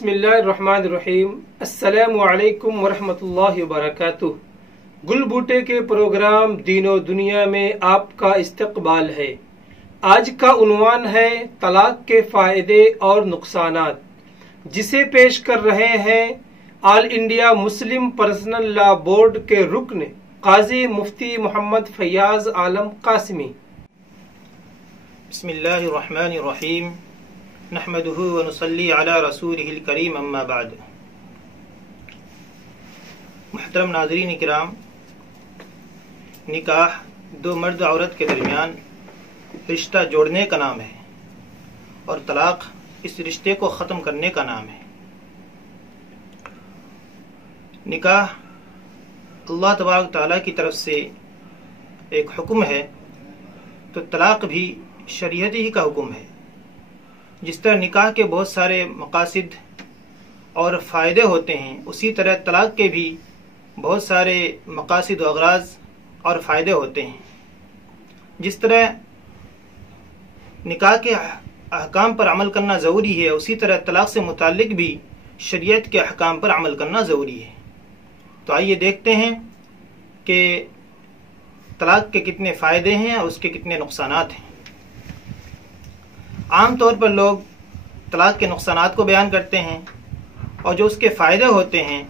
بسم اللہ الرحمن الرحیم۔ السلام علیکم ورحمۃ اللہ وبرکاتہ۔ گل بوٹے کے پروگرام دین و دنیا میں آپ کا استقبال ہے۔ آج کا عنوان ہے طلاق کے فائدے اور نقصانات، جسے پیش کر رہے ہیں آل انڈیا مسلم پرسنل لا بورڈ کے رکن قاضی مفتی محمد فیاض عالم قاسمی۔ بسم اللہ الرحمن الرحیم، نحمده ونصلی علی رسولہ الکریم، اما بعد۔ محترم ناظرین کرام، نکاح دو مرد عورت کے درمیان رشتہ جوڑنے کا نام ہے اور طلاق اس رشتے کو ختم کرنے کا نام ہے۔ نکاح اللہ تبارک تعالیٰ کی طرف سے ایک حکم ہے، تو طلاق بھی شریعت ہی کا حکم ہے۔ جس طرح نکاح کے بہت سارے مقاصد اور فائدے ہوتے ہیں، اسی طرح طلاق کے بھی بہت سارے مقاصد و اغراض اور فائدے ہوتے ہیں۔ جس طرح نکاح کے احکام پر عمل کرنا ضروری ہے، اسی طرح طلاق سے متعلق بھی شریعت کے احکام پر عمل کرنا ضروری ہے۔ تو آئیے دیکھتے ہیں کہ طلاق کے کتنے فائدے ہیں اور اس کے کتنے نقصانات ہیں۔ عام طور پر لوگ طلاق کے نقصانات کو بیان کرتے ہیں اور جو اس کے فائدے ہوتے ہیں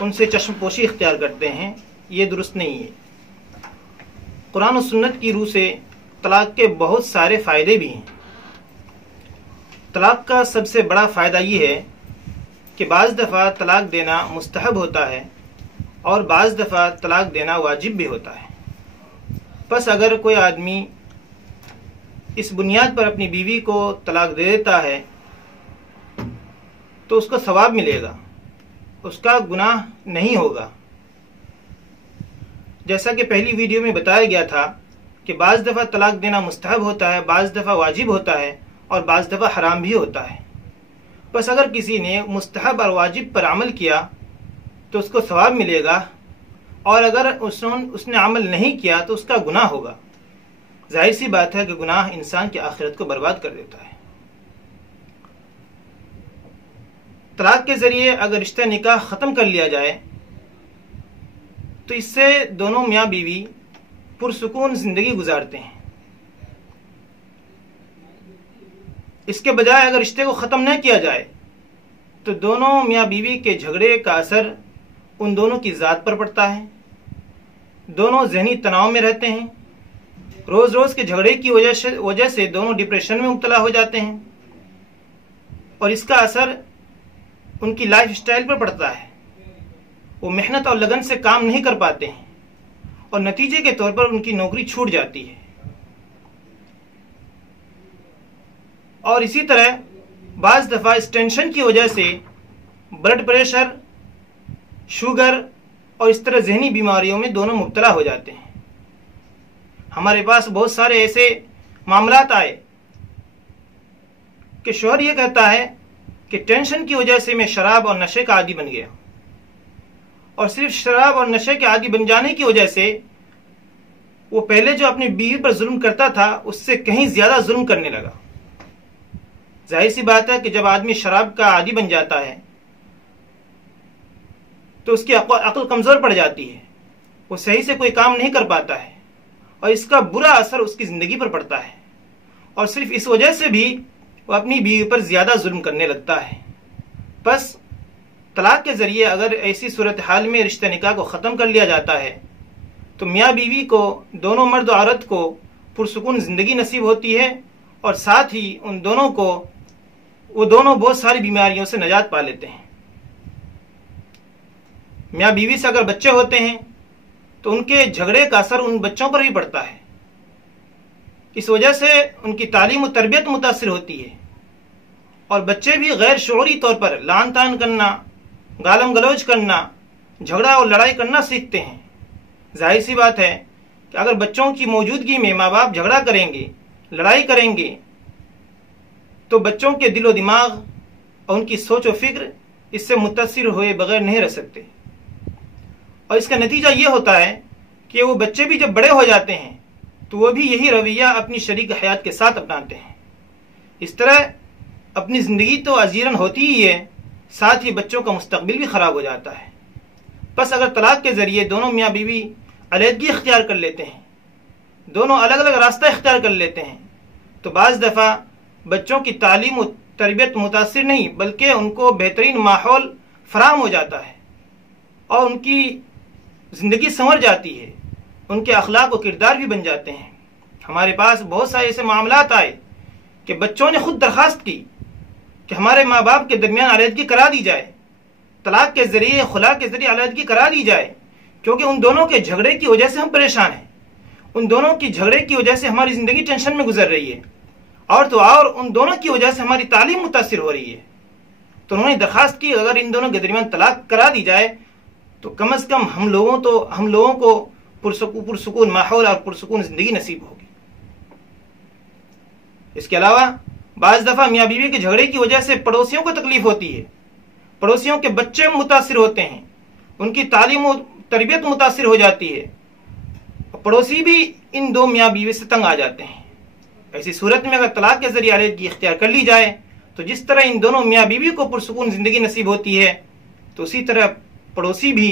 ان سے چشم پوشی اختیار کرتے ہیں، یہ درست نہیں ہے۔ قرآن و سنت کی روح سے طلاق کے بہت سارے فائدے بھی ہیں۔ طلاق کا سب سے بڑا فائدہ یہ ہے کہ بعض دفعہ طلاق دینا مستحب ہوتا ہے اور بعض دفعہ طلاق دینا واجب بھی ہوتا ہے۔ پس اگر کوئی آدمی اس بنیاد پر اپنی بیوی کو طلاق دے دیتا ہے تو اس کو ثواب ملے گا، اس کا گناہ نہیں ہوگا۔ جیسا کہ پہلی ویڈیو میں بتایا گیا تھا کہ بعض دفعہ طلاق دینا مستحب ہوتا ہے، بعض دفعہ واجب ہوتا ہے اور بعض دفعہ حرام بھی ہوتا ہے۔ بس اگر کسی نے مستحب اور واجب پر عمل کیا تو اس کو ثواب ملے گا، اور اگر اس نے عمل نہیں کیا تو اس کا گناہ ہوگا۔ ظاہر سی بات ہے کہ گناہ انسان کی آخرت کو برباد کر دیتا ہے۔ طلاق کے ذریعے اگر رشتہ نکاح ختم کر لیا جائے تو اس سے دونوں میاں بیوی پرسکون زندگی گزارتے ہیں۔ اس کے بجائے اگر رشتے کو ختم نہ کیا جائے تو دونوں میاں بیوی کے جھگڑے کا اثر ان دونوں کی ذات پر پڑتا ہے، دونوں ذہنی تناؤ میں رہتے ہیں، روز روز کے جھگڑے کی وجہ سے دونوں ڈپریشن میں مبتلا ہو جاتے ہیں، اور اس کا اثر ان کی لائف سٹائل پر پڑتا ہے۔ وہ محنت اور لگن سے کام نہیں کر پاتے ہیں اور نتیجے کے طور پر ان کی نوکری چھوٹ جاتی ہے۔ اور اسی طرح بعض دفعہ اس ٹینشن کی وجہ سے بلڈ پریشر، شوگر اور اس طرح ذہنی بیماریوں میں دونوں مبتلا ہو جاتے ہیں۔ ہمارے پاس بہت سارے ایسے معاملات آئے کہ شوہر یہ کہتا ہے کہ ٹینشن کی وجہ سے میں شراب اور نشے کا عادی بن گیا، اور صرف شراب اور نشے کے عادی بن جانے کی وجہ سے وہ پہلے جو اپنی بیوی پر ظلم کرتا تھا اس سے کہیں زیادہ ظلم کرنے لگا۔ ظاہر سی بات ہے کہ جب آدمی شراب کا عادی بن جاتا ہے تو اس کی عقل کمزور پڑ جاتی ہے، وہ صحیح سے کوئی کام نہیں کر پاتا ہے اور اس کا برا اثر اس کی زندگی پر پڑتا ہے، اور صرف اس وجہ سے بھی وہ اپنی بیوی پر زیادہ ظلم کرنے لگتا ہے۔ بس طلاق کے ذریعے اگر ایسی صورتحال میں رشتہ نکاح کو ختم کر لیا جاتا ہے تو میاں بیوی کو، دونوں مرد و عورت کو پرسکون زندگی نصیب ہوتی ہے، اور ساتھ ہی ان دونوں کو وہ دونوں بہت ساری بیماریوں سے نجات پا لیتے ہیں۔ میاں بیوی سے اگر بچے ہوتے ہیں تو ان کے جھگڑے کا اثر ان بچوں پر بھی پڑتا ہے، اس وجہ سے ان کی تعلیم و تربیت متاثر ہوتی ہے، اور بچے بھی غیر شعوری طور پر لعن طعن کرنا، گالم گلوچ کرنا، جھگڑا اور لڑائی کرنا سیکھتے ہیں۔ ظاہر سی بات ہے کہ اگر بچوں کی موجودگی میں ماں باپ جھگڑا کریں گے، لڑائی کریں گے، تو بچوں کے دل و دماغ اور ان کی سوچ و فکر اس سے متاثر ہوئے بغیر نہیں رہ سکتے، اور اس کا نتیجہ یہ ہوتا ہے کہ وہ بچے بھی جب بڑے ہو جاتے ہیں تو وہ بھی یہی رویہ اپنی شریک حیات کے ساتھ اپناتے ہیں۔ اس طرح اپنی زندگی تو اجیرن ہوتی ہی ہے، ساتھ ہی بچوں کا مستقبل بھی خراب ہو جاتا ہے۔ بس اگر طلاق کے ذریعے دونوں میاں بیوی علیحدگی اختیار کر لیتے ہیں، دونوں الگ الگ راستہ اختیار کر لیتے ہیں، تو بعض دفعہ بچوں کی تعلیم و تربیت متاثر نہیں بلکہ ان کو بہترین ماحول فراہم ہو جاتا ہے اور ان کی زندگی سنور جاتی ہے، ان کے اخلاق و کردار بھی بن جاتے ہیں۔ ہمارے پاس بہت سارے ایسے معاملات آئے کہ بچوں نے خود درخواست کی کہ ہمارے ماں باپ کے درمیان علیحدگی کرا دی جائے، طلاق کے ذریعے، خلا کے ذریعے علیحدگی کرا دی جائے، کیونکہ ان دونوں کے جھگڑے کی وجہ سے ہم پریشان ہیں، ان دونوں کی جھگڑے کی وجہ سے ہماری زندگی ٹینشن میں گزر رہی ہے، اور تو اور ان دونوں کی وجہ سے ہماری تعلیم متاثر ہو رہی ہے۔ تو انہوں نے درخواست کی اگر ان دونوں کے درمیان طلاق کرا دی جائے تو کم از کم ہم لوگوں کو پرسکون ماحول اور پرسکون زندگی نصیب ہوگی۔ اس کے علاوہ بعض دفعہ میاں بیوی کے جھگڑے کی وجہ سے پڑوسیوں کو تکلیف ہوتی ہے، پڑوسیوں کے بچے متاثر ہوتے ہیں، ان کی تعلیم و تربیت متاثر ہو جاتی ہے، پڑوسی بھی ان دو میاں بیوی سے تنگ آ جاتے ہیں۔ ایسی صورت میں اگر طلاق کے ذریعے علیحدگی اختیار کر لی جائے تو جس طرح ان دونوں میاں بیوی کو پرسکون زندگی نصیب ہوتی ہے تو اسی طرح پڑوسی بھی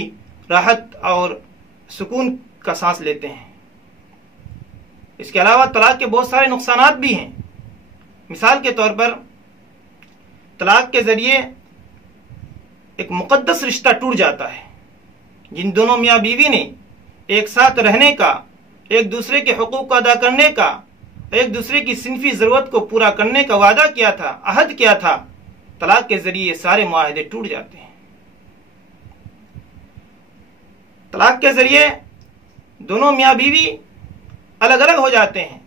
راحت اور سکون کا سانس لیتے ہیں۔ اس کے علاوہ طلاق کے بہت سارے نقصانات بھی ہیں۔ مثال کے طور پر طلاق کے ذریعے ایک مقدس رشتہ ٹوٹ جاتا ہے۔ جن دونوں میاں بیوی نے ایک ساتھ رہنے کا، ایک دوسرے کے حقوق کو ادا کرنے کا، ایک دوسرے کی صنفی ضرورت کو پورا کرنے کا وعدہ کیا تھا، عہد کیا تھا، طلاق کے ذریعے سارے معاہدے ٹوٹ جاتے ہیں۔ طلاق کے ذریعے دونوں میاں بیوی الگ الگ ہو جاتے ہیں،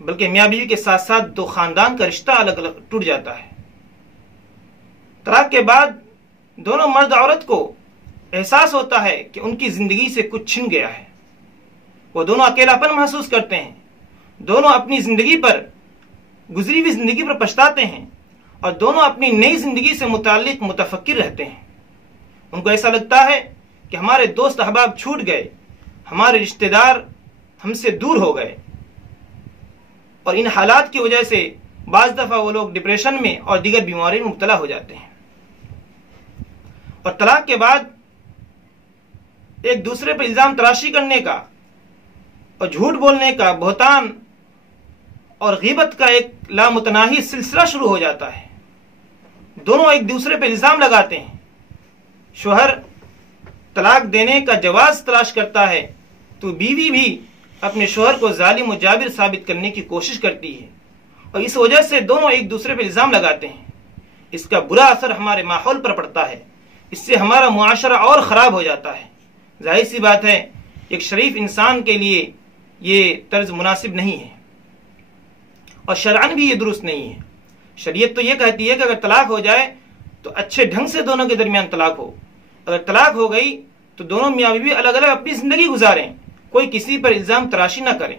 بلکہ میاں بیوی کے ساتھ ساتھ دو خاندان کا رشتہ الگ الگ ٹوٹ جاتا ہے۔ طلاق کے بعد دونوں مرد عورت کو احساس ہوتا ہے کہ ان کی زندگی سے کچھ چھن گیا ہے، وہ دونوں اکیلا پن محسوس کرتے ہیں، دونوں اپنی زندگی پر، گزری ہوئی زندگی پر پچھتاتے ہیں اور دونوں اپنی نئی زندگی سے متعلق متفکر رہتے ہیں۔ ان کو ایسا لگتا ہے کہ ہمارے دوست احباب چھوٹ گئے، ہمارے رشتہ دار ہم سے دور ہو گئے، اور ان حالات کی وجہ سے بعض دفعہ وہ لوگ ڈپریشن میں اور دیگر بیماریوں میں مبتلا ہو جاتے ہیں۔ اور طلاق کے بعد ایک دوسرے پر الزام تراشی کرنے کا اور جھوٹ بولنے کا، بہتان اور غیبت کا ایک لامتناہی سلسلہ شروع ہو جاتا ہے۔ دونوں ایک دوسرے پر الزام لگاتے ہیں۔ شوہر طلاق دینے کا جواز تلاش کرتا ہے تو بیوی بھی اپنے شوہر کو ظالم و جابر ثابت کرنے کی کوشش کرتی ہے، اور اس وجہ سے دونوں ایک دوسرے پر الزام لگاتے ہیں۔ اس کا برا اثر ہمارے ماحول پر پڑتا ہے، اس سے ہمارا معاشرہ اور خراب ہو جاتا ہے۔ ظاہر سی بات ہے ایک شریف انسان کے لیے یہ طرز مناسب نہیں ہے، اور شرعاً بھی یہ درست نہیں ہے۔ شریعت تو یہ کہتی ہے کہ اگر طلاق ہو جائے تو اچھے ڈھنگ سے دونوں کے درمیان طلاق ہو، اگر طلاق ہو گئی تو دونوں میاں بیوی الگ الگ اپنی زندگی گزاریں، کوئی کسی پر الزام تراشی نہ کریں۔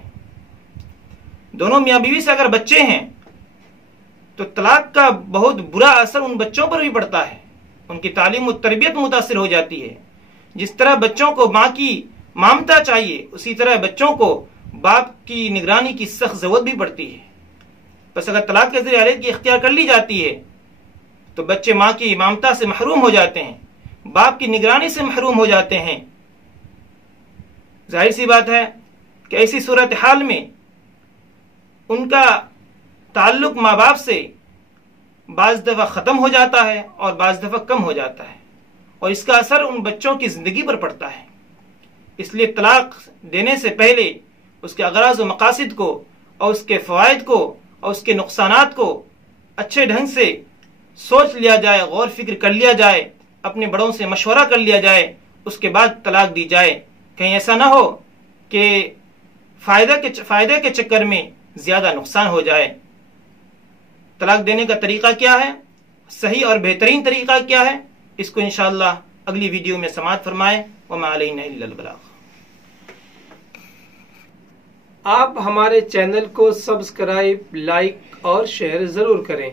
دونوں میاں بیوی سے اگر بچے ہیں تو طلاق کا بہت برا اثر ان بچوں پر بھی پڑتا ہے، ان کی تعلیم و تربیت متاثر ہو جاتی ہے۔ جس طرح بچوں کو ماں کی ممتا چاہیے اسی طرح بچوں کو باپ کی نگرانی کی سخت ضرورت بھی پڑتی ہے۔ بس اگر طلاق کے ذریعے علیحدگی اختیار کر لی جاتی ہے تو بچے ماں کی ممتا سے محروم ہو جاتے ہیں، باپ کی نگرانی سے محروم ہو جاتے ہیں۔ ظاہر سی بات ہے کہ ایسی صورتحال میں ان کا تعلق ماں باپ سے بعض دفعہ ختم ہو جاتا ہے اور بعض دفعہ کم ہو جاتا ہے، اور اس کا اثر ان بچوں کی زندگی پر پڑتا ہے۔ اس لیے طلاق دینے سے پہلے اس کے اغراض و مقاصد کو اور اس کے فوائد کو اور اس کے نقصانات کو اچھے ڈھنگ سے سوچ لیا جائے، غور فکر کر لیا جائے، اپنے بڑوں سے مشورہ کر لیا جائے، اس کے بعد طلاق دی جائے۔ کہیں ایسا نہ ہو کہ فائدے کے چکر میں زیادہ نقصان ہو جائے۔ طلاق دینے کا طریقہ کیا ہے، صحیح اور بہترین طریقہ کیا ہے، اس کو انشاءاللہ اگلی ویڈیو میں سماعت فرمائیں۔ وما علینا الا البلاغ۔ آپ ہمارے چینل کو سبسکرائب، لائک اور شیئر ضرور کریں۔